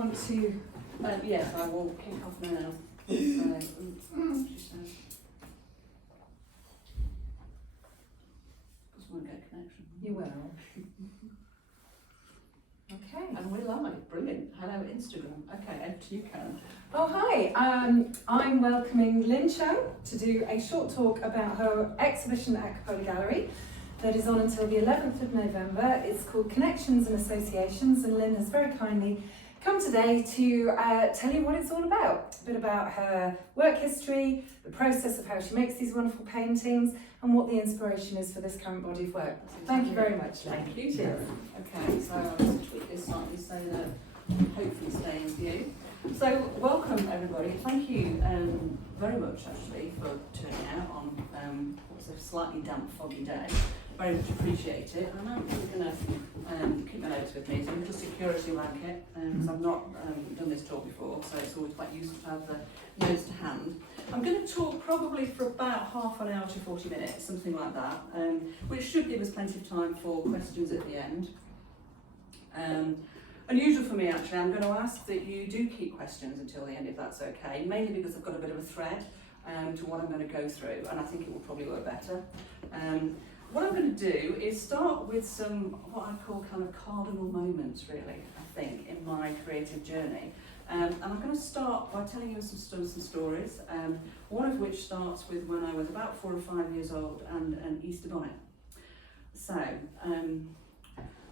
want to... Yes, I will kick off now. She says. Just want to get a connection. You will. Okay. And we're live. Brilliant. Hello, Instagram. Okay, over to you, Karen. Oh, hi. I'm welcoming Lin Cheung to do a short talk about her exhibition at Cupola Gallery that is on until the 11th of November. It's called Connections and Associations, and Lin has very kindly come today to tell you what it's all about. A bit about her work history, the process of how she makes these wonderful paintings, and what the inspiration is for this current body of work. Thank you very much, Lin. Thank you, Sarah. Okay, so I'll just tweak this slightly so that hopefully stay in view. So, welcome everybody. Thank you very much actually for turning out on what's a slightly damp, foggy day. Very much appreciate it. And I'm going to keep my notes with me. So I'm just a security blanket because I've not done this talk before, so it's always quite useful to have the notes to hand. I'm going to talk probably for about half an hour to 40 minutes, something like that, which should give us plenty of time for questions at the end. Unusual for me actually, I'm going to ask that you do keep questions until the end if that's okay, mainly because I've got a bit of a thread to what I'm going to go through, and I think it will probably work better. What I'm going to do is start with some what I call kind of cardinal moments really, I think, in my creative journey. And I'm going to start by telling you some stories, one of which starts with when I was about 4 or 5 years old and an Easter bonnet. So,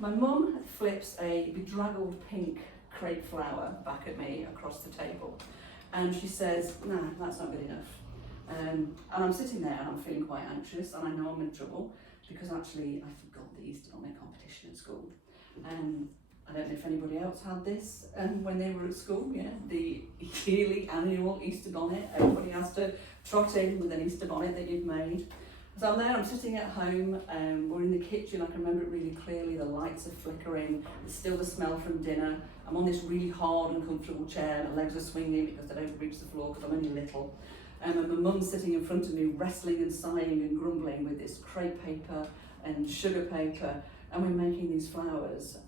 my mum flips a bedraggled pink crepe flower back at me across the table, and she says, "Nah, that's not good enough." And I'm sitting there and I'm feeling quite anxious, and I know I'm in trouble because actually I forgot the Easter bonnet competition at school. I don't know if anybody else had this when they were at school, yeah, the yearly annual Easter bonnet. Everybody has to trot in with an Easter bonnet that you've made. So I'm there, I'm sitting at home, we're in the kitchen, I can remember it really clearly, the lights are flickering, there's still the smell from dinner, I'm on this really hard and comfortable chair, my legs are swinging because they don't reach the floor because I'm only little. And my mum's sitting in front of me wrestling and sighing and grumbling with this crepe paper and sugar paper, and we're making these flowers.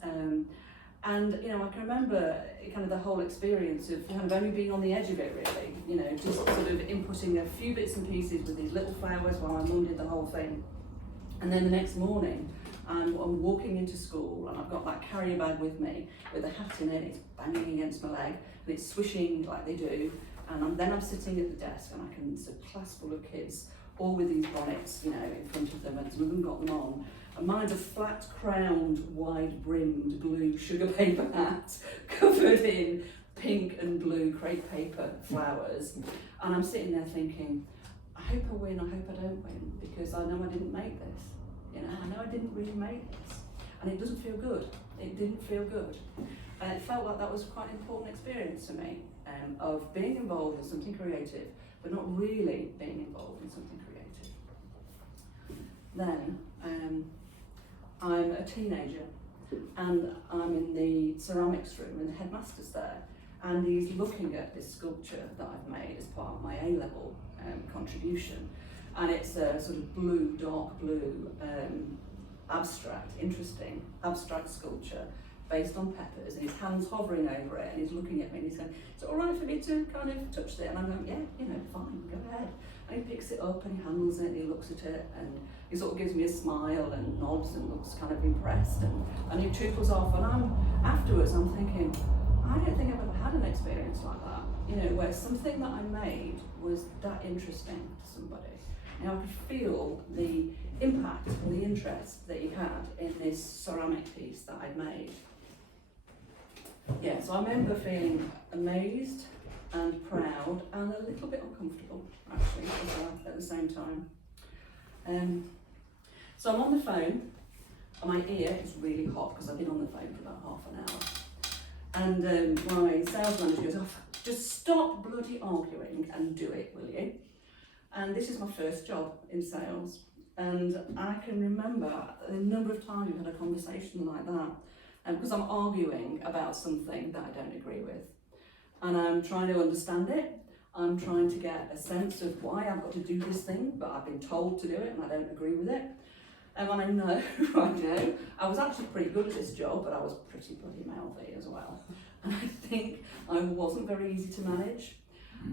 And you know, I can remember kind of the whole experience of kind of only being on the edge of it really, you know, just sort of inputting a few bits and pieces with these little flowers while my mum did the whole thing. And then the next morning, I'm walking into school and I've got that carrier bag with me with a hat in it, it's banging against my leg and it's swishing like they do. And then I'm sitting at the desk and I can see a class full of kids, all with these bonnets, you know, in front of them, and some of them got them on. And mine's a flat-crowned, wide-brimmed blue sugar paper hat covered in pink and blue crepe paper flowers. And I'm sitting there thinking, I hope I win, I hope I don't win, because I know I didn't make this. You know, I know I didn't really make this. And it doesn't feel good. It didn't feel good. And it felt like that was quite an important experience for me, of being involved in something creative, but not really being involved in something creative. Then, I'm a teenager and I'm in the ceramics room and the headmaster's there, and he's looking at this sculpture that I've made as part of my A-level contribution, and it's a sort of blue, dark blue, abstract, interesting abstract sculpture based on peppers, and his hand's hovering over it and he's looking at me and he's going, "Is it all right for me to kind of touch it?" And I'm going, "Yeah, you know, fine, go ahead." And he picks it up and he handles it and he looks at it and he sort of gives me a smile and nods and looks kind of impressed, and he tootles off, and afterwards I'm thinking, I don't think I've ever had an experience like that, you know, where something that I made was that interesting to somebody. You know, I could feel the impact and the interest that he had in this ceramic piece that I'd made. Yeah, so I remember feeling amazed and proud and a little bit uncomfortable actually as well at the same time. So I'm on the phone and my ear is really hot because I've been on the phone for about half an hour. And my sales manager goes, "Oh, just stop bloody arguing and do it, will you?" And this is my first job in sales. And I can remember a number of times we've had a conversation like that, because I'm arguing about something that I don't agree with. And I'm trying to understand it. I'm trying to get a sense of why I've got to do this thing, but I've been told to do it and I don't agree with it. And I know, I was actually pretty good at this job, but I was pretty bloody mouthy as well. and I think I wasn't very easy to manage.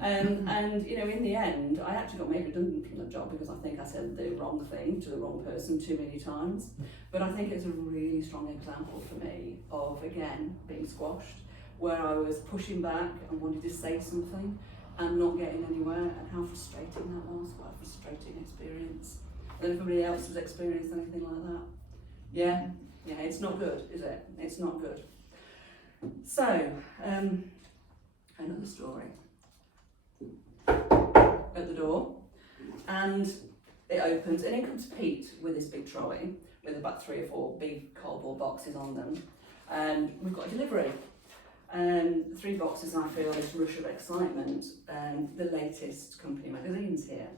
And you know, in the end, I actually got made redundant from the job because I think I said the wrong thing to the wrong person too many times. But I think it's a really strong example for me of, again, being squashed, where I was pushing back and wanted to say something and not getting anywhere, and how frustrating that was. What a frustrating experience. And everybody else has experienced anything like that? Yeah, it's not good, is it? It's not good. So, another story. At the door, and it opens, and in comes Pete with this big trolley with about 3 or 4 big cardboard boxes on them, and we've got a delivery. 3 boxes, and I feel this rush of excitement. The latest company magazines here.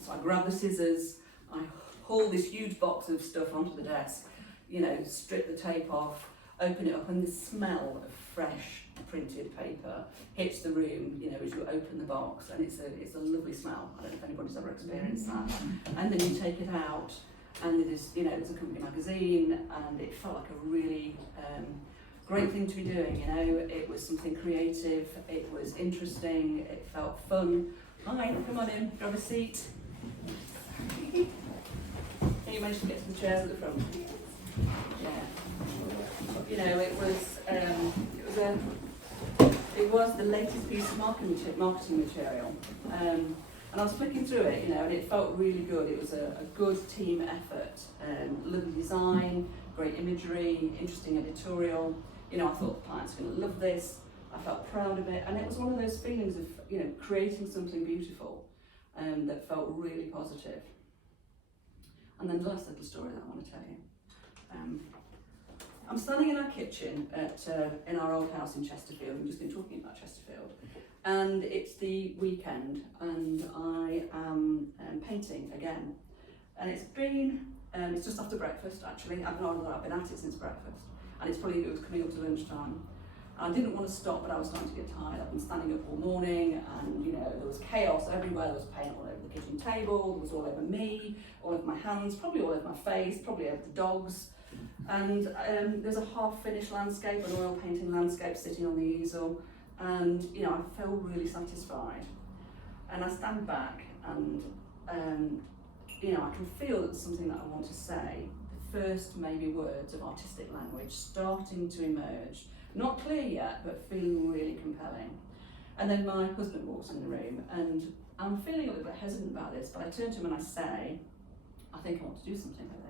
So I grab the scissors, I haul this huge box of stuff onto the desk, you know, strip the tape off, open it up, and the smell of fresh printed paper hits the room, you know, as you open the box, and it's a lovely smell. I don't know if anybody's ever experienced that. And then you take it out, and it is, you know, it's a company magazine, and it felt like a really great thing to be doing, you know. It was something creative, it was interesting, it felt fun. Hi, come on in, grab a seat. Can you manage to get to the chairs at the front? Yeah. You know, it was the latest piece of marketing material. And I was flicking through it, you know, and it felt really good. It was a good team effort. Lovely design, great imagery, interesting editorial. You know, I thought the client's going to love this. I felt proud of it, and it was one of those feelings of, you know, creating something beautiful that felt really positive. And then the last little story that I want to tell you. I'm standing in our kitchen in our old house in Chesterfield. We've just been talking about Chesterfield, and it's the weekend, and I am painting again. And it's just after breakfast actually. I've been at it since breakfast, and it was coming up to lunchtime. I didn't want to stop, but I was starting to get tired. I've been standing up all morning, and you know, there was chaos everywhere. There was paint all over the kitchen table, there was all over me, all over my hands, probably all over my face, probably over the dogs. And there's a half-finished landscape, an oil painting landscape sitting on the easel, and you know, I feel really satisfied. And I stand back, and you know, I can feel that there's something that I want to say. The first maybe words of artistic language starting to emerge. Not clear yet, but feeling really compelling. And then my husband walks in the room, and I'm feeling a little bit hesitant about this, but I turn to him and I say, I think I want to do something with this.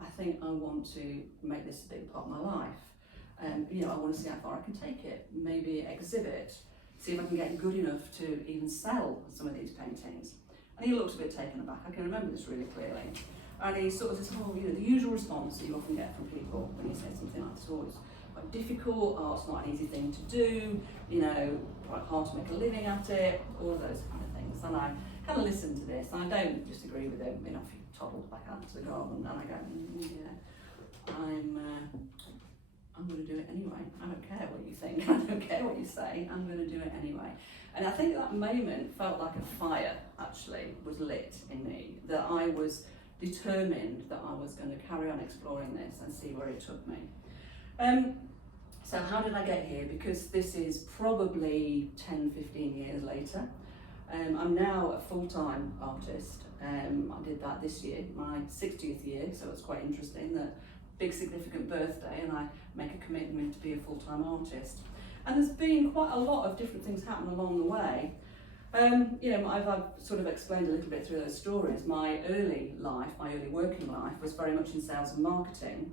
I think I want to make this a big part of my life. You know, I want to see how far I can take it, maybe exhibit, see if I can get good enough to even sell some of these paintings. And he looks a bit taken aback. I can remember this really clearly. And he sort of says, oh, you know, the usual response that you often get from people when you say something like this, oh, it's quite difficult, art's not an easy thing to do, you know, quite hard to make a living at it, all of those kind of things. And I kind of listen to this, and I don't disagree with him. You know, he toddled back out to the garden, and I go, yeah, I'm going to do it anyway. I don't care what you think, I don't care what you say, I'm going to do it anyway. And I think that moment felt like a fire actually was lit in me, that I was determined that I was going to carry on exploring this and see where it took me. So how did I get here? Because this is probably 10, 15 years later. I'm now a full-time artist. I did that this year, my 60th year, so it's quite interesting, that big significant birthday, and I make a commitment to be a full-time artist. And there's been quite a lot of different things happen along the way. You know, I've sort of explained a little bit through those stories. My early life, my early working life, was very much in sales and marketing.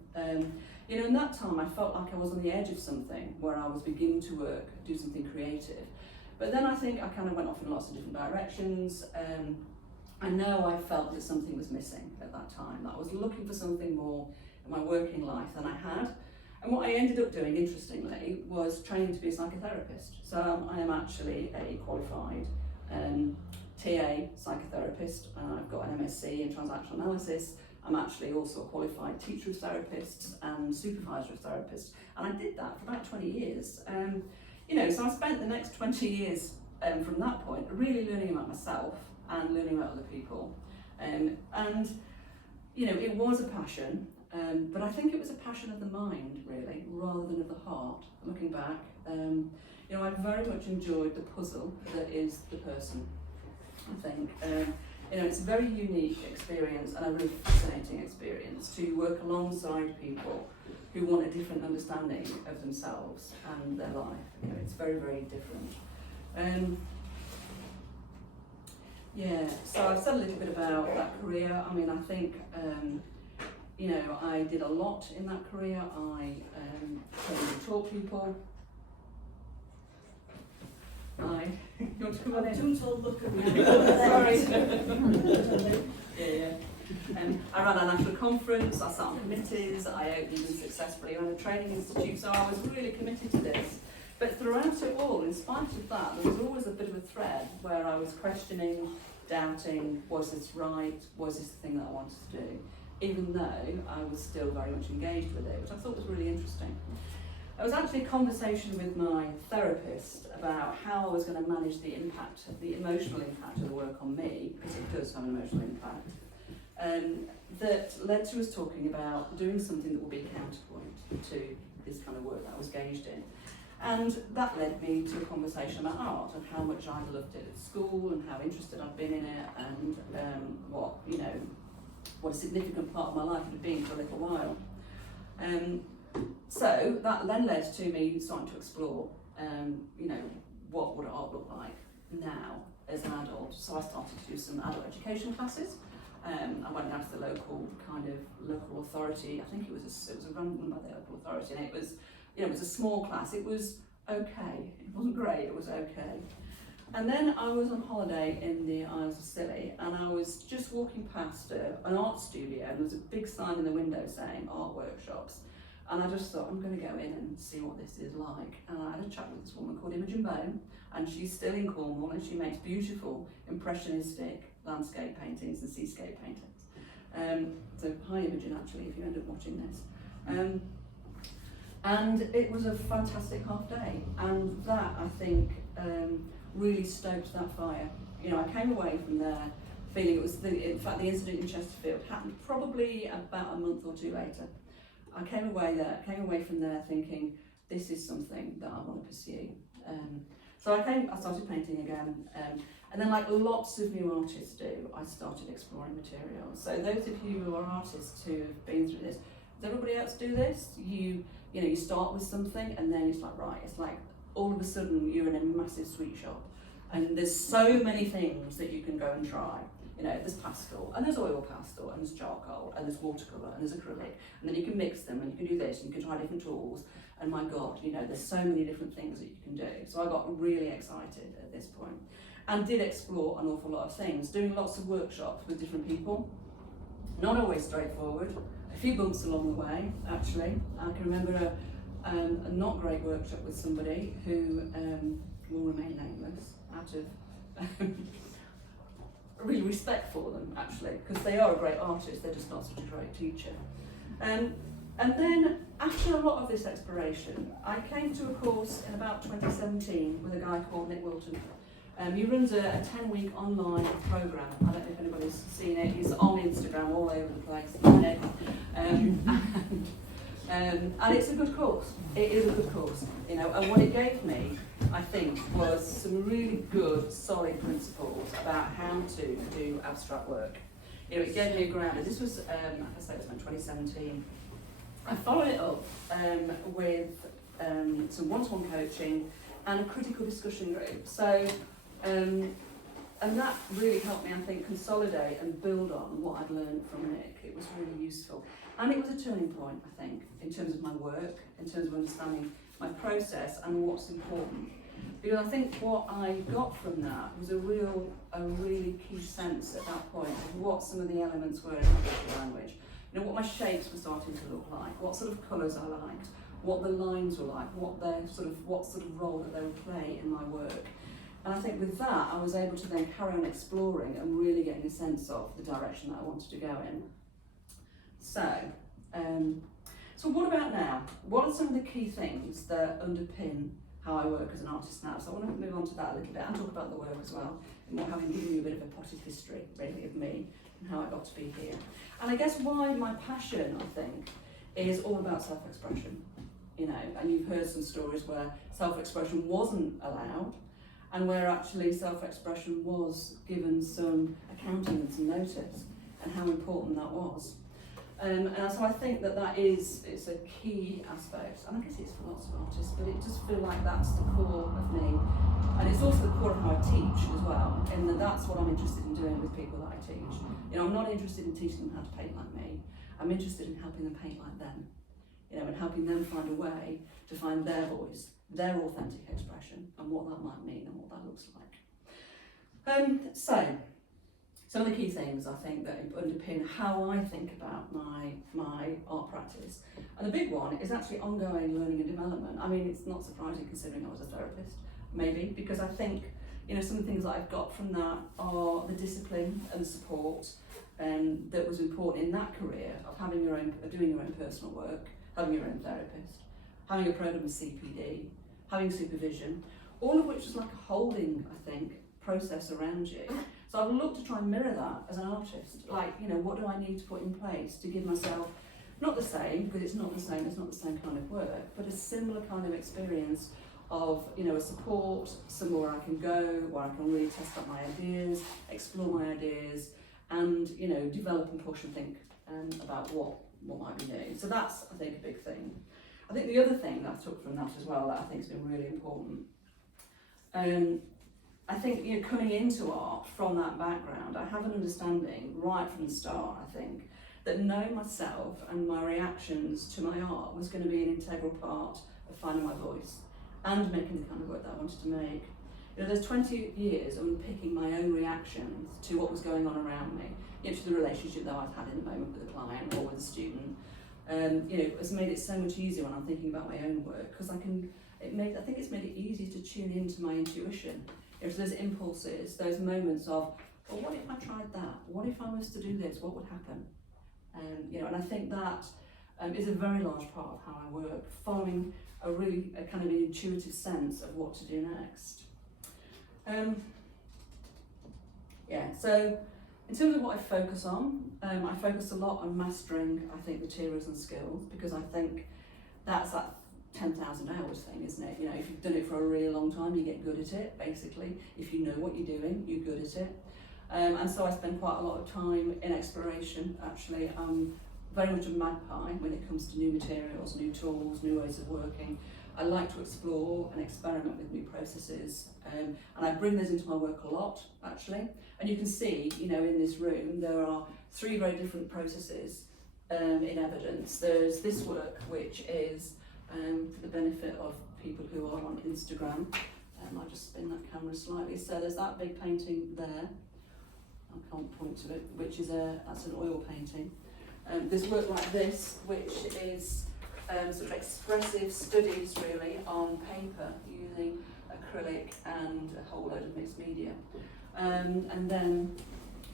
You know, in that time I felt like I was on the edge of something where I was beginning to work, do something creative. But then I think I kind of went off in lots of different directions. I know I felt that something was missing at that time, that I was looking for something more in my working life than I had. And what I ended up doing, interestingly, was training to be a psychotherapist. So I am actually a qualified TA psychotherapist. I've got an MSc in transactional analysis. I'm actually also a qualified teacher of therapists and supervisor of therapists. And I did that for about 20 years. You know, so I spent the next 20 years from that point really learning about myself and learning about other people. And, you know, it was a passion. But I think it was a passion of the mind, really, rather than of the heart. Looking back, you know, I very much enjoyed the puzzle that is the person, I think. You know, it's a very unique experience and a really fascinating experience to work alongside people who want a different understanding of themselves and their life. You know, it's very, very different. Yeah, so I've said a little bit about that career. I mean, I think, you know, I did a lot in that career. I trained and taught people. You want to come on in? Don't all look at me. Sorry. Yeah. I ran a national conference, I sat on committees, I opened and successfully ran a training institute, so I was really committed to this. But throughout it all, in spite of that, there was always a bit of a thread where I was questioning, doubting, was this right, was this the thing that I wanted to do? Even though I was still very much engaged with it, which I thought was really interesting. It was actually a conversation with my therapist about how I was going to manage the impact, the emotional impact of the work on me, because it does have an emotional impact, that led to us talking about doing something that would be a counterpoint to this kind of work that I was engaged in. And that led me to a conversation about art and how much I'd loved it at school and how interested I'd been in it and what, you know, what a significant part of my life it had been for a little while. So that then led to me starting to explore, you know, what would art look like now as an adult. So I started to do some adult education classes. I went down to the local authority. I think it was run by the local authority, and it was, you know, it was a small class. It was okay. It wasn't great. It was okay. And then I was on holiday in the Isles of Scilly, and I was just walking past an art studio, and there was a big sign in the window saying art workshops. And I just thought, I'm going to go in and see what this is like. And I had a chat with this woman called Imogen Bone, and she's still in Cornwall, and she makes beautiful impressionistic landscape paintings and seascape paintings. So hi Imogen, actually, if you end up watching this. And it was a fantastic half day, and that, I think, really stoked that fire. You know, I came away from there feeling it was, in fact, the incident in Chesterfield happened probably about a month or two later. I came away from there thinking, this is something that I want to pursue. So I started painting again, and then, like lots of new artists do, I started exploring materials. So those of you who are artists who have been through this, does everybody else do this? You know, you start with something, and then it's like, right, it's like all of a sudden you're in a massive sweet shop, and there's so many things that you can go and try. You know, there's pastel, and there's oil pastel, and there's charcoal, and there's watercolour, and there's acrylic, and then you can mix them, and you can do this, and you can try different tools, and my God, you know, there's so many different things that you can do. So I got really excited at this point, and did explore an awful lot of things, doing lots of workshops with different people, not always straightforward, a few bumps along the way, actually. I can remember a not great workshop with somebody who will remain nameless, out of really respect for them, actually, because they are a great artist, they're just not such a great teacher. And then, after a lot of this exploration, I came to a course in about 2017 with a guy called Nick Wilton. He runs a 10-week online programme. I don't know if anybody's seen it. He's on Instagram all over the place. And it's a good course. It is a good course, you know. And what it gave me, I think, was some really good, solid principles about how to do abstract work. You know, it gave me a ground. And this was, like I say, it was in 2017. I followed it up with some one-to-one coaching and a critical discussion group. So, and that really helped me, I think, consolidate and build on what I'd learned from Nick. It was really useful. And it was a turning point, I think, in terms of my work, in terms of understanding my process and what's important. Because I think what I got from that was a really key sense at that point of what some of the elements were in my visual language. You know, what my shapes were starting to look like, what sort of colours I liked, what the lines were like, what sort of role that they would play in my work. And I think with that, I was able to then carry on exploring and really getting a sense of the direction that I wanted to go in. So what about now? What are some of the key things that underpin how I work as an artist now? So I want to move on to that a little bit and talk about the work as well, and more having given you a bit of a potted history, really, of me and how I got to be here. And I guess why my passion, I think, is all about self-expression. You know, and you've heard some stories where self-expression wasn't allowed, and where actually self-expression was given some accounting and some notice, and how important that was. And so I think it's a key aspect, and I guess it's for lots of artists, but it just feels like that's the core of me. And it's also the core of how I teach as well, and that's what I'm interested in doing with people that I teach. You know, I'm not interested in teaching them how to paint like me, I'm interested in helping them paint like them. You know, and helping them find a way to find their voice, their authentic expression, and what that might mean and what that looks like. So, some of the key things I think that underpin how I think about my art practice. And the big one is actually ongoing learning and development. I mean, it's not surprising considering I was a therapist, maybe, because I think, you know, some of the things that I've got from that are the discipline and the support that was important in that career of having doing your own personal work, having your own therapist, having a program of CPD, having supervision, all of which is like a holding, I think, process around you. So I've looked to try and mirror that as an artist. Like, you know, what do I need to put in place to give myself, not the same, because it's not the same kind of work, but a similar kind of experience of, you know, a support, somewhere I can go, where I can really test out my ideas, explore my ideas, and, you know, develop and push and think about what might be new. So that's, I think, a big thing. I think the other thing that I took from that as well that I think has been really important, I think, you know, coming into art from that background, I have an understanding right from the start, I think, that knowing myself and my reactions to my art was going to be an integral part of finding my voice and making the kind of work that I wanted to make. You know, there's 20 years of unpicking my own reactions to what was going on around me, you know, to the relationship that I've had in the moment with a client or with a student. You know, it's made it so much easier when I'm thinking about my own work, because I think it's made it easier to tune into my intuition. If there's impulses, those moments of, well, what if I tried that? What if I was to do this? What would happen? You know, and I think that is a very large part of how I work, following a kind of an intuitive sense of what to do next. So in terms of what I focus on, I focus a lot on mastering, I think, materials and skills, because I think that's that 10,000 hours thing, isn't it? You know, if you've done it for a really long time, you get good at it, basically. If you know what you're doing, you're good at it. And so I spend quite a lot of time in exploration, actually. I'm very much a magpie when it comes to new materials, new tools, new ways of working. I like to explore and experiment with new processes, and I bring those into my work a lot, actually. And you can see, you know, in this room, there are 3 very different processes in evidence. There's this work, which is for the benefit of people who are on Instagram. I'll just spin that camera slightly. So there's that big painting there. I can't point to it, which is that's an oil painting. There's work like this, which is sort of expressive studies really on paper using acrylic and a whole load of mixed media. And then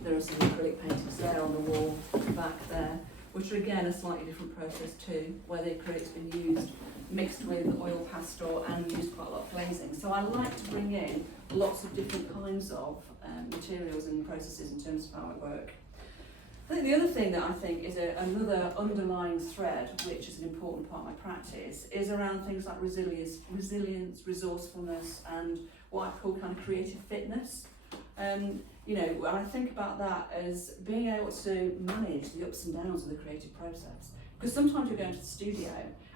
there are some acrylic paintings there on the wall back there, which are again a slightly different process too, where the acrylic's been used mixed with oil pastel and used quite a lot of glazing. So I like to bring in lots of different kinds of materials and processes in terms of how I work. I think the other thing that I think is another underlying thread, which is an important part of my practice, is around things like resilience, resourcefulness, and what I call kind of creative fitness. You know, when I think about that as being able to manage the ups and downs of the creative process. Because sometimes you're going to the studio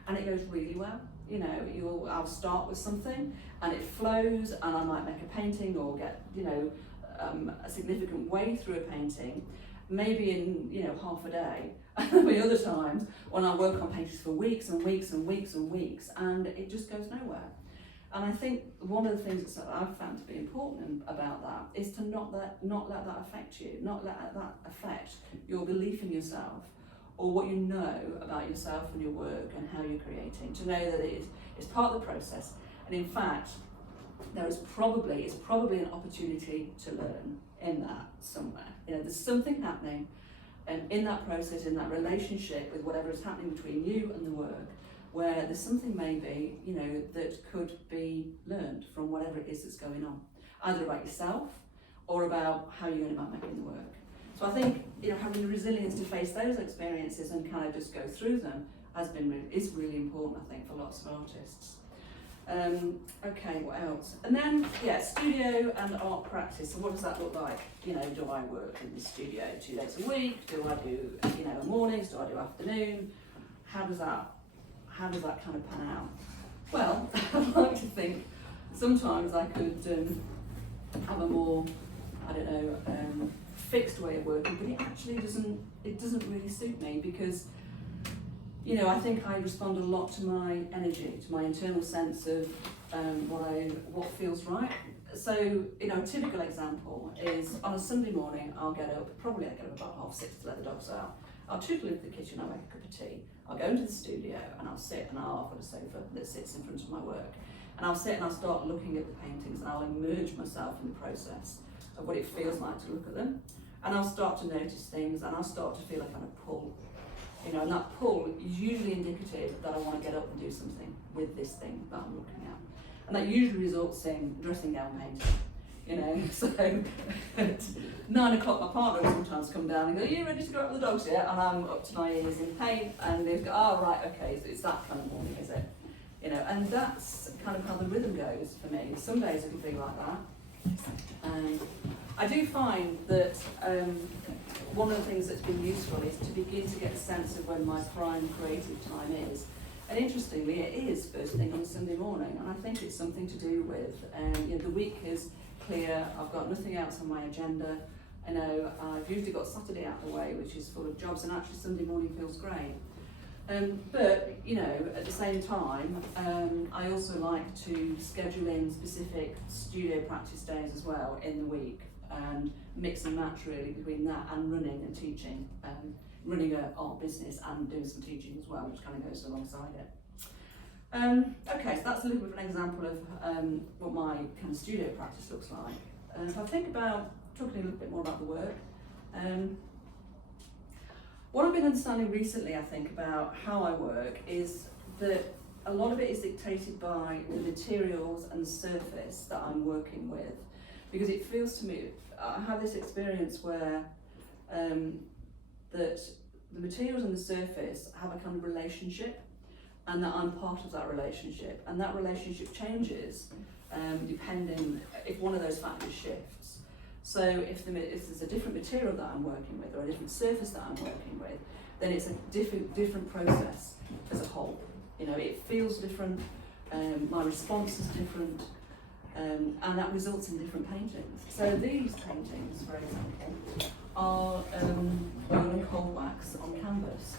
and it goes really well. You know, I'll start with something and it flows, and I might make a painting or get, you know, a significant way through a painting, maybe in, you know, half a day. And there'll be other times when I work on paintings for weeks and weeks and weeks and weeks, and it just goes nowhere. And I think one of the things that I've found to be important about that is to not let that affect you, not let that affect your belief in yourself or what you know about yourself and your work and how you're creating. To know that it's part of the process, and in fact, it's probably an opportunity to learn in that somewhere. You know, there's something happening, and in that process, in that relationship with whatever is happening between you and the work, where there's something maybe, you know, that could be learned from whatever it is that's going on, either about yourself or about how you're going about making the work. So I think, you know, having the resilience to face those experiences and kind of just go through them is really important, I think, for lots of artists. Okay, what else? And then, yeah, studio and art practice. So what does that look like? You know, do I work in the studio 2 days a week? Do I do, you know, mornings? Do I do afternoon? How does that kind of pan out? Well, I'd like to think sometimes I could have a more, I don't know, fixed way of working, but it actually doesn't really suit me, because, you know, I think I respond a lot to my energy, to my internal sense of what feels right. So, you know, a typical example is on a Sunday morning, I get up about 6:30 to let the dogs out. I'll tootle into the kitchen, I'll make a cup of tea. I'll go into the studio and I'll sit, and I've got a sofa that sits in front of my work. And I'll sit and I'll start looking at the paintings, and I'll immerse myself in the process of what it feels like to look at them. And I'll start to notice things, and I'll start to feel a kind of pull. You know, and that pull is usually indicative that I want to get up and do something with this thing that I'm looking at. And that usually results in dressing gown painting. You know, so at 9 o'clock my partner will sometimes come down and go, "Are you ready to go out with the dogs yet?" And I'm up to my ears in paint, and they go, "Oh right, okay, so it's that kind of morning, is it?" You know, and that's kind of how the rhythm goes for me. Some days it can be like that. And I do find that one of the things that's been useful is to begin to get a sense of when my prime creative time is. And interestingly, it is first thing on a Sunday morning, and I think it's something to do with, you know, the week is clear, I've got nothing else on my agenda, you know, I've usually got Saturday out of the way, which is full of jobs, and actually Sunday morning feels great. But, you know, at the same time, I also like to schedule in specific studio practice days as well in the week, and mix and match really between that and running and teaching, running an art business and doing some teaching as well, which kind of goes alongside it. Okay, so that's a little bit of an example of what my kind of studio practice looks like. If I think about talking a little bit more about the work, what I've been understanding recently, I think, about how I work is that a lot of it is dictated by the materials and the surface that I'm working with, because it feels to me, I have this experience where that the materials and the surface have a kind of relationship, and that I'm part of that relationship, and that relationship changes depending if one of those factors shifts. So if there's a different material that I'm working with, or a different surface that I'm working with, then it's a different process as a whole. You know, it feels different, my response is different, and that results in different paintings. So these paintings, for example, are oil and cold wax on canvas.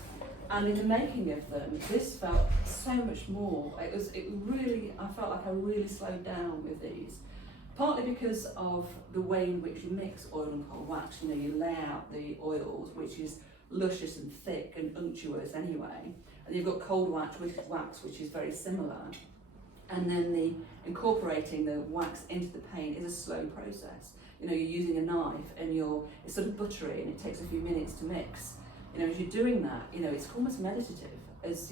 And in the making of them, this felt so much more. I felt like I really slowed down with these. Partly because of the way in which you mix oil and cold wax. You know, you lay out the oils, which is luscious and thick and unctuous anyway. And you've got cold wax, which is very similar. And then the incorporating the wax into the paint is a slow process. You know, you're using a knife and it's sort of buttery, and it takes a few minutes to mix. You know, as you're doing that, you know, it's almost meditative as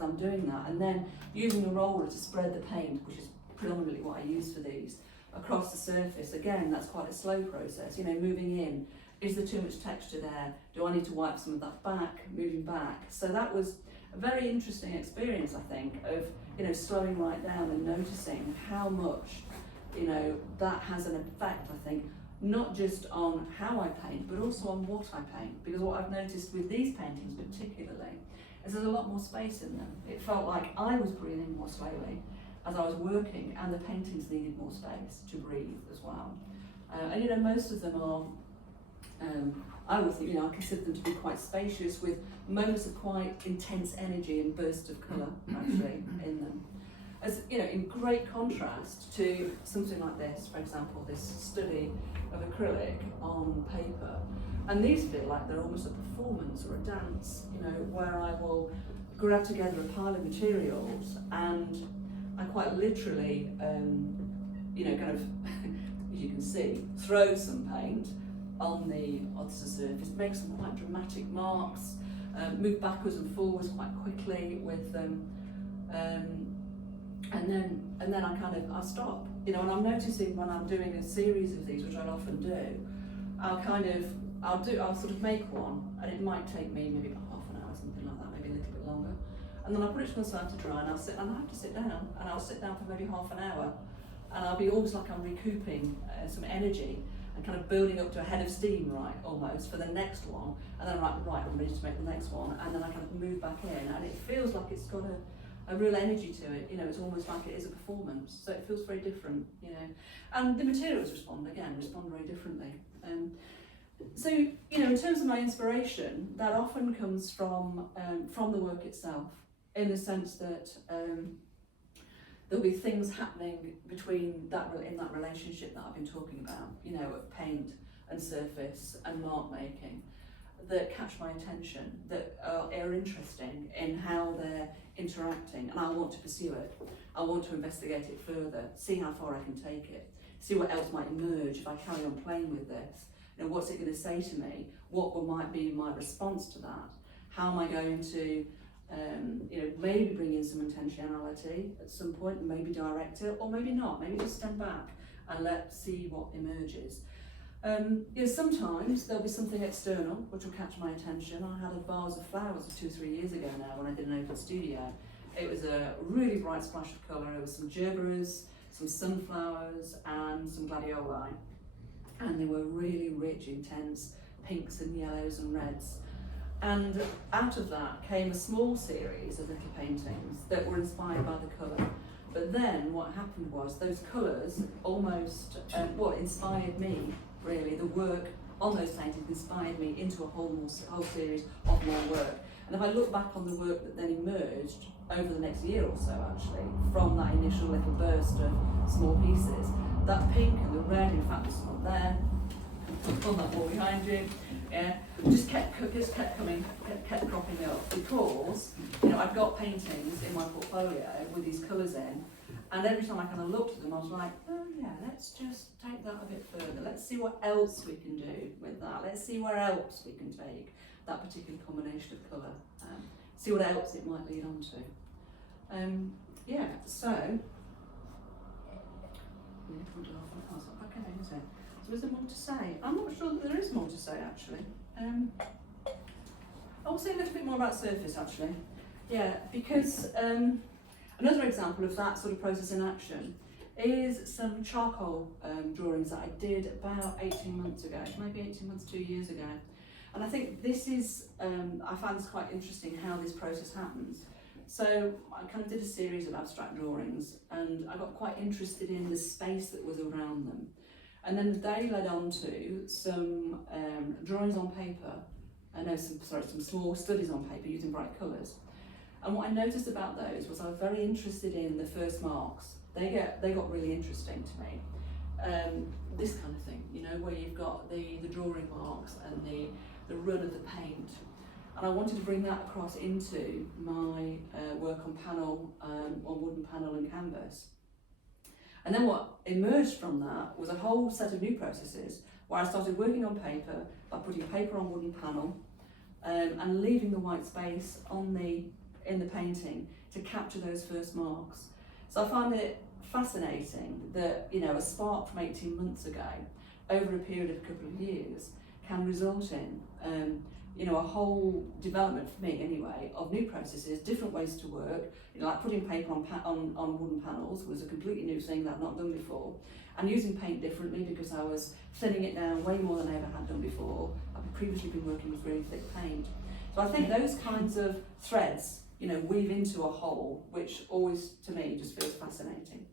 I'm doing that. And then using a roller to spread the paint, which is predominantly what I use for these, across the surface. Again, that's quite a slow process. You know, moving in, is there too much texture there? Do I need to wipe some of that back? Moving back. So that was a very interesting experience, I think, of, you know, slowing right down and noticing how much, you know, that has an effect, I think, not just on how I paint, but also on what I paint. Because what I've noticed with these paintings particularly is there's a lot more space in them. It felt like I was breathing more slowly as I was working, and the paintings needed more space to breathe as well. And you know, most of them are, I would think, you know, I consider them to be quite spacious, with moments of quite intense energy and bursts of colour actually in them. As you know, in great contrast to something like this, for example, this study of acrylic on paper. And these feel like they're almost a performance or a dance, you know, where I will grab together a pile of materials and I quite literally, you know, kind of, as you can see, throw some paint on the surface, make some quite dramatic marks, move backwards and forwards quite quickly with them, and then I stop, you know. And I'm noticing when I'm doing a series of these, which I often do, I'll sort of make one, and it might take me maybe about half an hour, something like that, maybe a little bit longer. And then I'll put it to one side to dry, and I have to sit down, and I'll sit down for maybe half an hour, and I'll be almost like I'm recouping some energy and kind of building up to a head of steam, right, almost, for the next one. And then I'm like, right, I'm ready to make the next one, and then I kind of move back in, and it feels like it's got a real energy to it, you know, it's almost like it is a performance, so it feels very different, you know. And the materials respond very differently. So, you know, in terms of my inspiration, that often comes from the work itself, in the sense that there'll be things happening in that relationship that I've been talking about, you know, of paint and surface and mark making, that catch my attention, that are interesting in how they're interacting, and I want to pursue it. I want to investigate it further, see how far I can take it, see what else might emerge if I carry on playing with this. You know, what's it going to say to me? What might be my response to that? How am I going to, you know, maybe bring in some intentionality at some point, and maybe direct it, or maybe not. Maybe just stand back and let's see what emerges. You know, sometimes there'll be something external which will catch my attention. I had a vase of flowers 2 or 3 years ago now when I did an open studio. It was a really bright splash of colour. There was some gerberas, some sunflowers, and some gladioli. And they were really rich, intense pinks and yellows and reds. And out of that came a small series of little paintings that were inspired by the colour. But then what happened was those colours almost, inspired me, really. The work on those paintings inspired me into a whole series of more work. And if I look back on the work that then emerged over the next year or so, actually, from that initial little burst of small pieces, that pink and the red, in fact, there's some there, on that wall behind you, yeah, just kept cropping up, because, you know, I've got paintings in my portfolio with these colours in, and every time I kind of looked at them, I was like, oh yeah, let's just take that a bit further. Let's see what else we can do with that. Let's see where else we can take that particular combination of colour. See what else it might lead on to. Yeah, so, so is there more to say? I'm not sure that there is more to say, actually. I'll say a little bit more about surface, actually. Yeah, because another example of that sort of process in action is some charcoal drawings that I did about 18 months ago, maybe 18 months, 2 years ago. And I think this is, I find this quite interesting how this process happens. So I kind of did a series of abstract drawings, and I got quite interested in the space that was around them. And then they led on to some drawings on paper, some small studies on paper using bright colours. And what I noticed about those was I was very interested in the first marks. They got really interesting to me. This kind of thing, you know, where you've got the drawing marks and the run of the paint. And I wanted to bring that across into my work on panel, on wooden panel and canvas. And then what emerged from that was a whole set of new processes where I started working on paper by putting paper on wooden panel and leaving the white space in the painting to capture those first marks. So I find it fascinating that, you know, a spark from 18 months ago over a period of a couple of years can result in you know, a whole development, for me anyway, of new processes, different ways to work. You know, like putting paper on wooden panels was a completely new thing that I've not done before, and using paint differently because I was thinning it down way more than I ever had done before. I've previously been working with really thick paint. So I think those kinds of threads, you know, weave into a whole, which always, to me, just feels fascinating.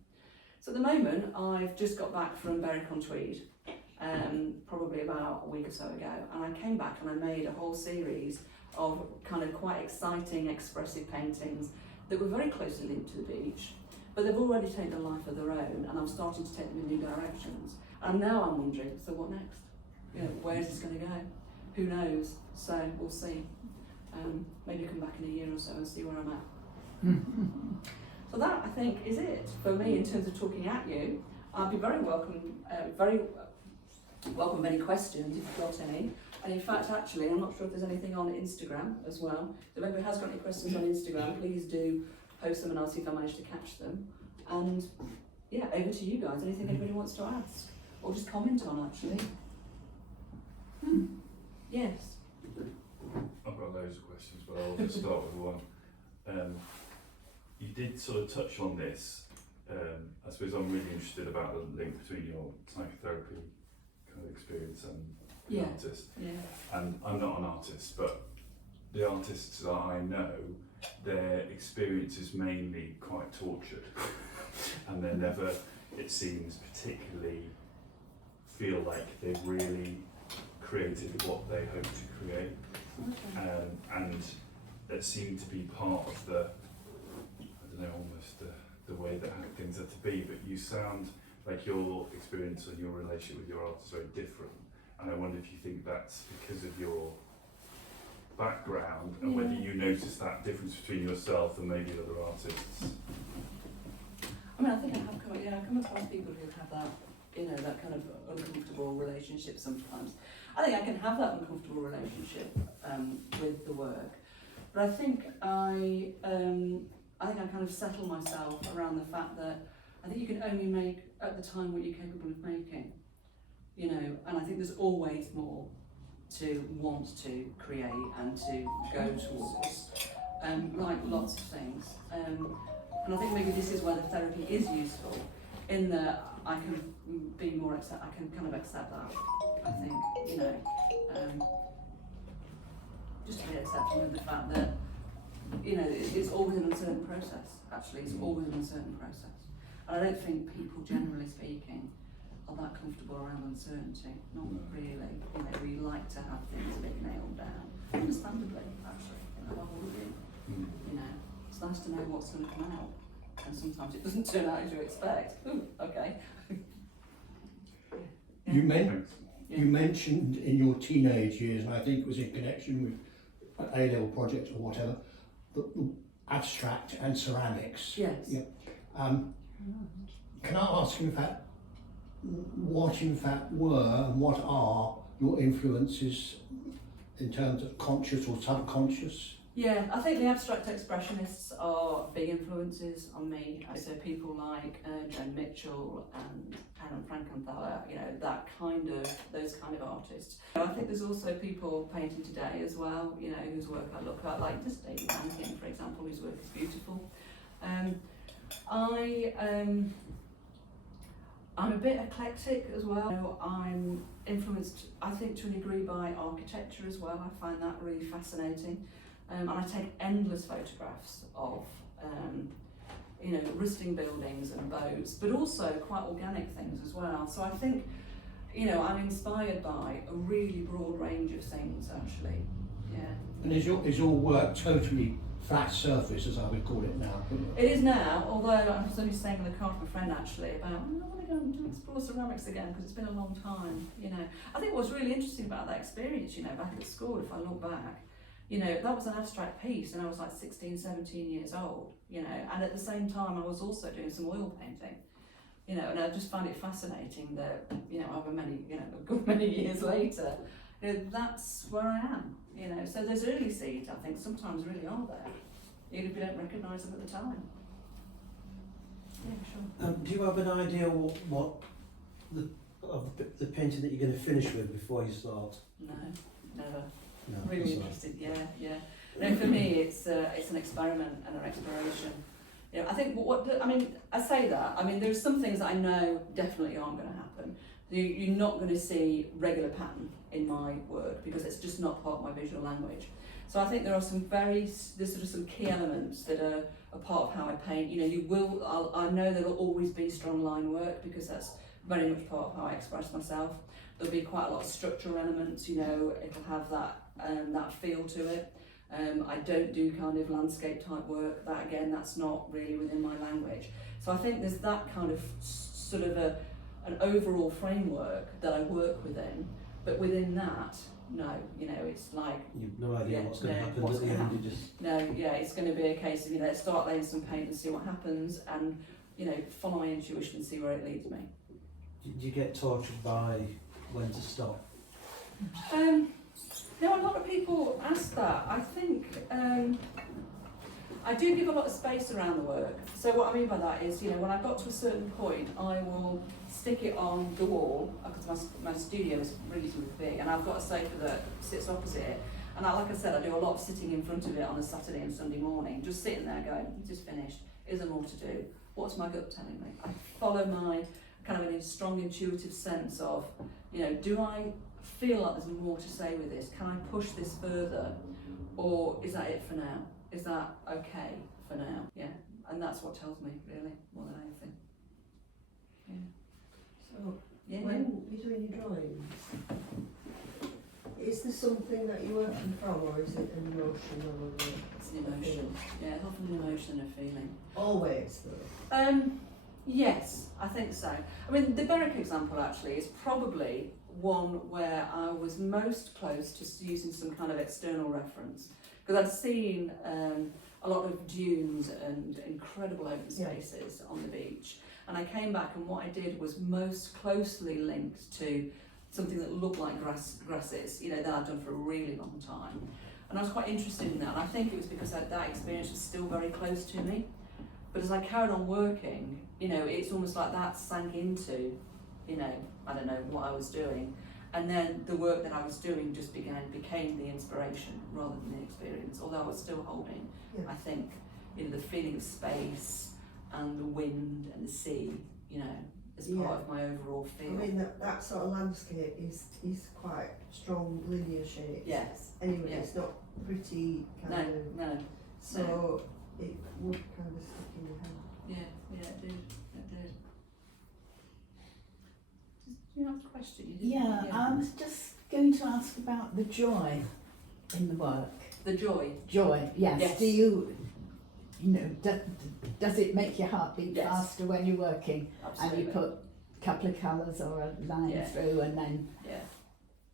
So at the moment, I've just got back from Berwick-on-Tweed, probably about a week or so ago, and I came back and I made a whole series of kind of quite exciting, expressive paintings that were very closely linked to the beach, but they've already taken a life of their own, and I'm starting to take them in new directions. And now I'm wondering, so what next? You know, where's this going to go? Who knows? So we'll see. Maybe come back in a year or so and see where I'm at. So that, I think, is it for me in terms of talking at you. I'd be very welcome any questions if you've got any. And in fact, actually, I'm not sure if there's anything on Instagram as well. So if anybody has got any questions on Instagram, please do post them and I'll see if I manage to catch them. And yeah, over to you guys. Anything anybody wants to ask? Or just comment on, actually. Yes. I've got loads of questions, but I'll just start with one. You did sort of touch on this. I suppose I'm really interested about the link between your psychotherapy kind of experience and the artist. Yeah. And I'm not an artist, but the artists that I know, their experience is mainly quite tortured, and they never, it seems, particularly feel like they've really created what they hope to create. Okay. And that seemed to be part of the, I don't know, almost the way that things are to be, but you sound like your experience and your relationship with your art is very different. And I wonder if you think that's because of your background, and whether you notice that difference between yourself and maybe other artists. I mean, I think I have come across people who have that, you know, that kind of uncomfortable relationship sometimes. I think I can have that uncomfortable relationship with the work, but I think I kind of settle myself around the fact that I think you can only make at the time what you're capable of making, you know, and I think there's always more to want to create and to go towards, like lots of things. And I think maybe this is where the therapy is useful, in that I can be more I can kind of accept that, I think, you know, just to be accepting of the fact that, you know, it's always an uncertain process, actually, it's always an uncertain process. And I don't think people, generally speaking, are that comfortable around uncertainty, not really. You know, we like to have things a bit nailed down, understandably, actually, you know, all of you. You know, it's nice to know what's going to come out, and sometimes it doesn't turn out as you expect. Ooh, okay. You mentioned in your teenage years, and I think it was in connection with an A-level project or whatever, the abstract and ceramics. Yes. Yeah. Can I ask you, in fact, what in fact were and what are your influences in terms of conscious or subconscious? Yeah, I think the abstract expressionists are big influences on me. So people like Joan Mitchell and Aaron Frankenthaler, you know, those kind of artists. I think there's also people painting today as well, you know, whose work I look at, like just David Rankin, for example, whose work is beautiful. I'm a bit eclectic as well. You know, I'm influenced, I think, to a degree by architecture as well. I find that really fascinating. And I take endless photographs of, you know, rusting buildings and boats, but also quite organic things as well. So I think, you know, I'm inspired by a really broad range of things, actually. Yeah. And is your work totally flat surface, as I would call it now? It is now, although I was only saying in the car to my friend actually about, I want to go and explore ceramics again because it's been a long time, you know. I think what's really interesting about that experience, you know, back at school, if I look back, you know, that was an abstract piece and I was like 16, 17 years old, you know, and at the same time I was also doing some oil painting, you know, and I just find it fascinating that, you know, over many, you know, a good many years later, you know, that's where I am, you know. So those early seeds, I think, sometimes really are there, even if you don't recognise them at the time. Yeah, sure. Do you have an idea what the painting that you're going to finish with before you start? No, never. No, Really interested, yeah. No, for me, it's an experiment and an exploration. You know, I think I mean, I say that. I mean, there's some things that I know definitely aren't going to happen. You're not going to see regular pattern in my work because it's just not part of my visual language. So I think there are there's sort of some key elements that are a part of how I paint. You know, I know there'll always be strong line work because that's very much part of how I express myself. There'll be quite a lot of structural elements, you know, it'll have that feel to it. I don't do kind of landscape type work. That again, that's not really within my language. So I think there's that kind of sort of an overall framework that I work within, but within that, no, you know, it's like you've no idea what's going to happen at the end. You just it's going to be a case of, you know, let's start laying some paint and see what happens, and, you know, follow my intuition and see where it leads me. Do you get tortured by when to stop? No, a lot of people ask that. I think I do give a lot of space around the work. So what I mean by that is, you know, when I've got to a certain point, I will stick it on the wall, because my studio is reasonably big, and I've got a sofa that sits opposite it. And like I said, I do a lot of sitting in front of it on a Saturday and Sunday morning, just sitting there going, it's just finished. Is there more to do? What's my gut telling me? I follow my kind of a strong intuitive sense of, you know, do I feel like there's more to say with this? Can I push this further? Or is that it for now? Is that okay for now? Yeah, and that's what tells me, really, more than anything. Yeah. So, Yeah. when you're doing your drawings, is there something that you're working from, or is it an emotion or It's an emotion. Yeah, it's often an emotion and a feeling. always though? Yes, I think so. I mean, the Berwick example actually is probably one where I was most close to using some kind of external reference, because I'd seen a lot of dunes and incredible open spaces on the beach, and I came back and what I did was most closely linked to something that looked like grasses, you know, that I'd done for a really long time. And I was quite interested in that, and I think it was because that experience was still very close to me. But as I carried on working, you know, it's almost like that sank into, you know, I don't know, what I was doing. And then the work that I was doing just became the inspiration rather than the experience, although I was still holding, I think, you know, the feeling of space and the wind and the sea, you know, as part of my overall feel. I mean, that sort of landscape is quite strong linear shapes. Yes. Anyway, it's not pretty kind of. No. So it would kind of stick in your head. Yeah, it did. Do you have a question? Yeah, I was just going to ask about the joy in the work. The joy. Joy, yes. Yes. Do you know, does it make your heart beat Yes. faster when you're working? Absolutely. And you put a couple of colours or a line through, and then,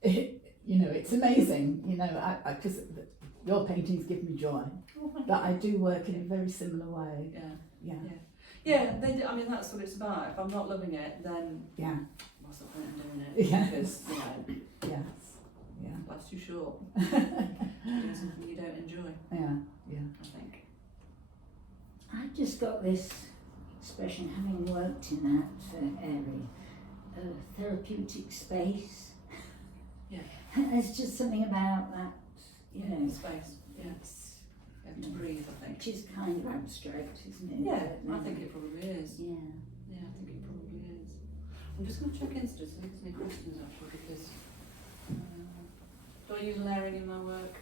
you know, it's amazing, you know, because your paintings give me joy. But I do work in a very similar way. Yeah, I mean, that's what it's about. If I'm not loving it, then what's the point in doing it? Yeah. Because, you know, Yes, life's too short. Doing something you don't enjoy, yeah. I think. I've just got this expression, having worked in that area, therapeutic space. Yeah. There's just something about that, you know, Space, yes. You have to breathe, I think. which is kind of abstract, isn't it? Yeah, But, I think it probably is. Yeah. Yeah, I think it probably is. I'm just going to check in to see if there's any questions actually, because do I use layering in my work?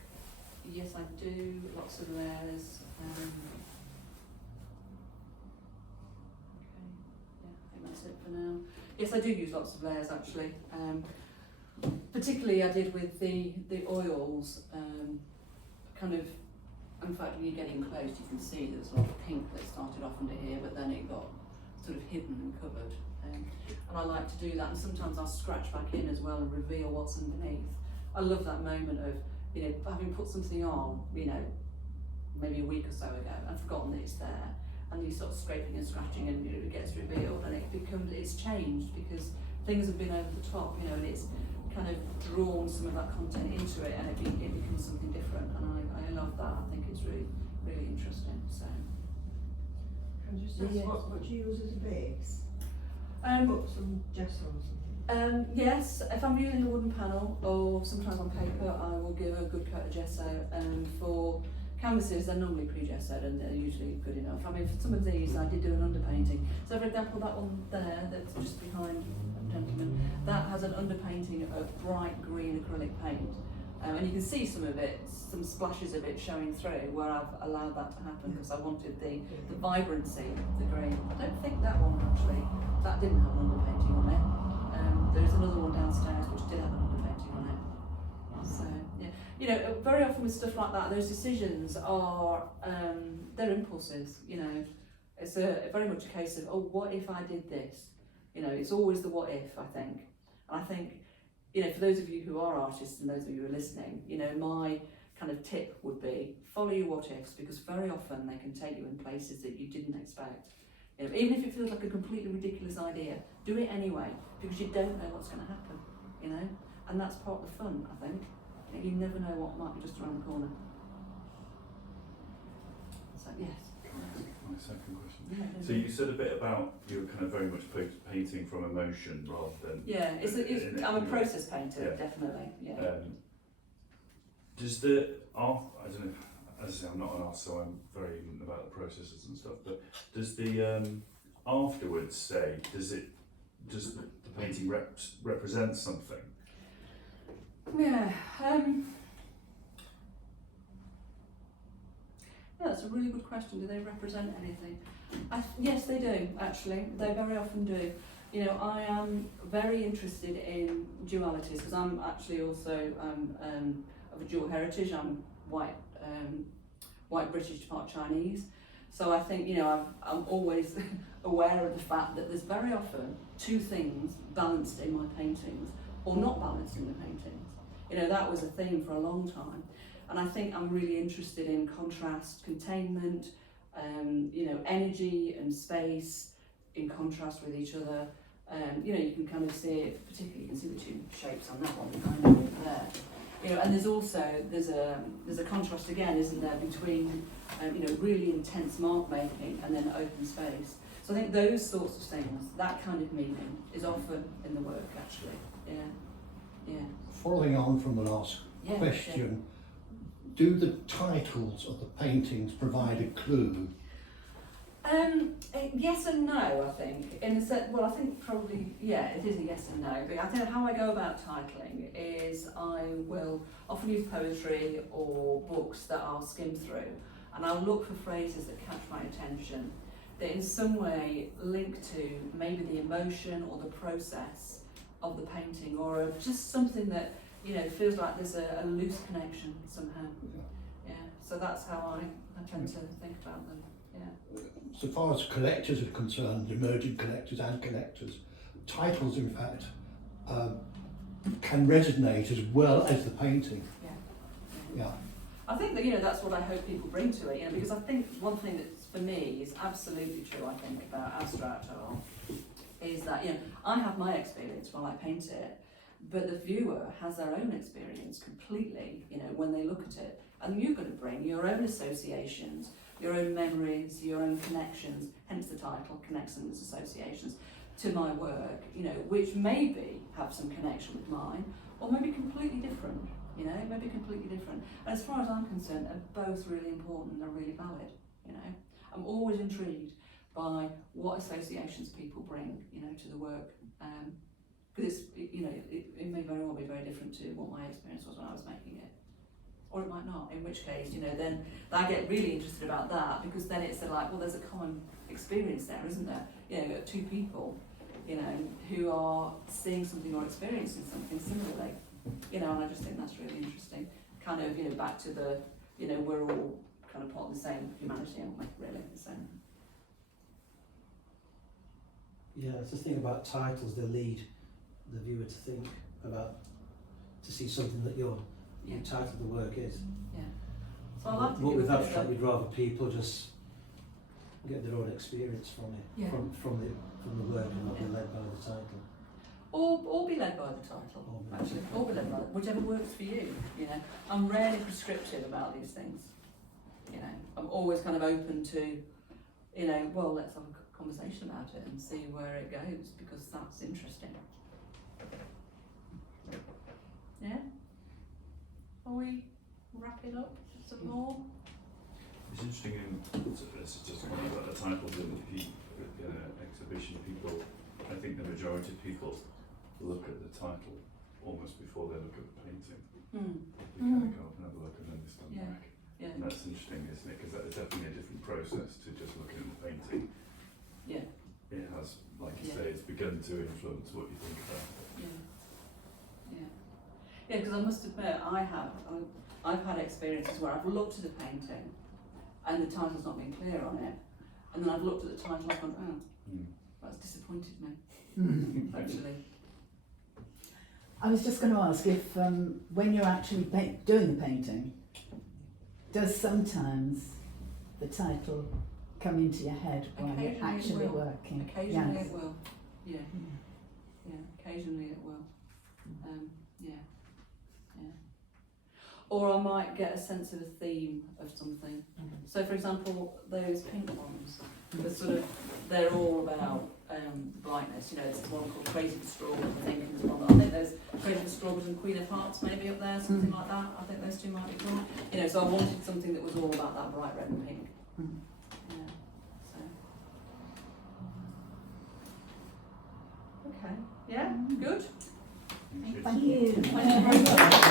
Yes, I do. Lots of layers. Okay. Yeah, I think that's it for now. Yes, I do use lots of layers actually. Particularly I did with the oils. Kind of. In fact, when you're getting close, you can see there's a lot of pink that started off under here, but then it got sort of hidden and covered. And I like to do that, and sometimes I'll scratch back in as well and reveal what's underneath. I love that moment of, you know, having put something on, you know, maybe a week or so ago, and forgotten that it's there, and you start scraping and scratching, and it gets revealed, and it's changed because things have been over the top, you know, and it's kind of drawn some of that content into it, and it becomes something different, and I love that. I think it's really, really interesting. So. Can you just ask what do you use as a base? Put some gesso or something. Yes, if I'm using a wooden panel, or sometimes on paper, I will give a good coat of gesso. For canvases, they're normally pre-gessoed and they're usually good enough. I mean, for some of these, I did do an underpainting. So, for example, that one there, that's just behind that gentleman, that has an underpainting of bright green acrylic paint. And you can see some of it, some splashes of it showing through where I've allowed that to happen because I wanted the vibrancy of the green. I don't think that one actually, that didn't have an underpainting on it. There's another one downstairs which did have an underpainting on it. So, yeah. You know, very often with stuff like that, those decisions are, they're impulses, you know. It's very much a case of, oh, what if I did this? You know, it's always the what if, I think. And I think, you know, for those of you who are artists and those of you who are listening, you know, my kind of tip would be follow your what ifs, because very often they can take you in places that you didn't expect. You know, even if it feels like a completely ridiculous idea, do it anyway, because you don't know what's going to happen, you know, and that's part of the fun, I think. You never know what might be just around the corner. So, yes. My second question. Yeah. So you said a bit about you're kind of very much painting from emotion rather than. Yeah, I'm a process painter, Yeah. definitely. Yeah. Does the art? I don't know. As I say, I'm not an artist, so I'm very ignorant about the processes and stuff. But does the afterwards say? Does the painting represent something? Yeah. Yeah, that's a really good question. Do they represent anything? Yes, they do, actually. They very often do. You know, I am very interested in dualities because I'm actually also of a dual heritage. I'm white British, part Chinese. So I think, you know, I'm always aware of the fact that there's very often two things balanced in my paintings or not balanced in the paintings. You know, that was a theme for a long time. And I think I'm really interested in contrast, containment, you know, energy and space in contrast with each other. You know, you can kind of see it, particularly you can see the two shapes on that one kind of there. You know, and there's a contrast again, isn't there, between you know, really intense mark making and then open space. So I think those sorts of things, that kind of meaning, is often in the work actually. Yeah. Following on from the last question, do the titles of the paintings provide a clue? Yes and no, I think. In the set, well, I think probably, yeah, it is a yes and no. But I think how I go about titling is I will often use poetry or books that I'll skim through, and I'll look for phrases that catch my attention, that in some way link to maybe the emotion or the process of the painting, or just something that, you know, feels like there's a loose connection somehow. Yeah. So that's how I tend to think about them. Yeah. So far as collectors are concerned, emerging collectors and collectors, titles in fact can resonate as well as the painting. Yeah. I think that, you know, that's what I hope people bring to it, you know, because I think one thing that's for me is absolutely true, I think, about abstract art is that, you know, I have my experience while I paint it, but the viewer has their own experience completely, you know, when they look at it. And you're going to bring your own associations, your own memories, your own connections, hence the title, Connections, Associations, to my work, you know, which maybe have some connection with mine, or maybe completely different, you know, maybe completely different. And as far as I'm concerned, they're both really important, they're really valid, you know. I'm always intrigued by what associations people bring, you know, to the work. Because you know, it may very well be very different to what my experience was when I was making it. Or it might not, in which case, you know, then I get really interested about that, because then it's like, well, there's a common experience there, isn't there? You know, two people, you know, who are seeing something or experiencing something similarly, you know, and I just think that's really interesting. Kind of, you know, back to the, you know, we're all kind of part of the same humanity, aren't we, really, the same. Yeah, it's the thing about titles, they lead the viewer to think about, to see something that your title of the work is. Yeah. So I like to But give with a bit of abstract, we'd rather people just get their own experience from it, Yeah. from the work, and not be led by the title. Or be led by the title, actually, or be led by it, whichever works for you, you know. I'm rarely prescriptive about these things, you know. I'm always kind of open to, you know, well, let's have a conversation about it and see where it goes, because that's interesting. Yeah? Are we wrapping up some more? It's interesting, it's just funny about the titles in the exhibition. People, I think the majority of people look at the title almost before they look at the painting. They kind of go up and have a look and then they stand back. Yeah. And that's interesting, isn't it? Because that is definitely a different process to just looking at the painting. Yeah. It has, like you say, it's begun to influence what you think about it. Yeah, because I must admit, I've had experiences where I've looked at a painting and the title's not been clear on it, and then I've looked at the title and I've gone, oh, that's disappointed me, actually. I was just going to ask if when you're actually doing the painting, does sometimes the title come into your head while you're actually working? Occasionally it will, yeah. Yeah, occasionally it will. or I might get a sense of a theme of something. So, for example, those pink ones, they're all about brightness. You know, there's one called Crazy for Strawberries, I think, and there's one. I think there's Crazy for Strawberries and Queen of Hearts maybe up there, something like that. I think those two might be cool. You know, so I wanted something that was all about that bright red and pink. Yeah. So. Okay. Yeah. Good. Thank you. Thank you. Thank you very much.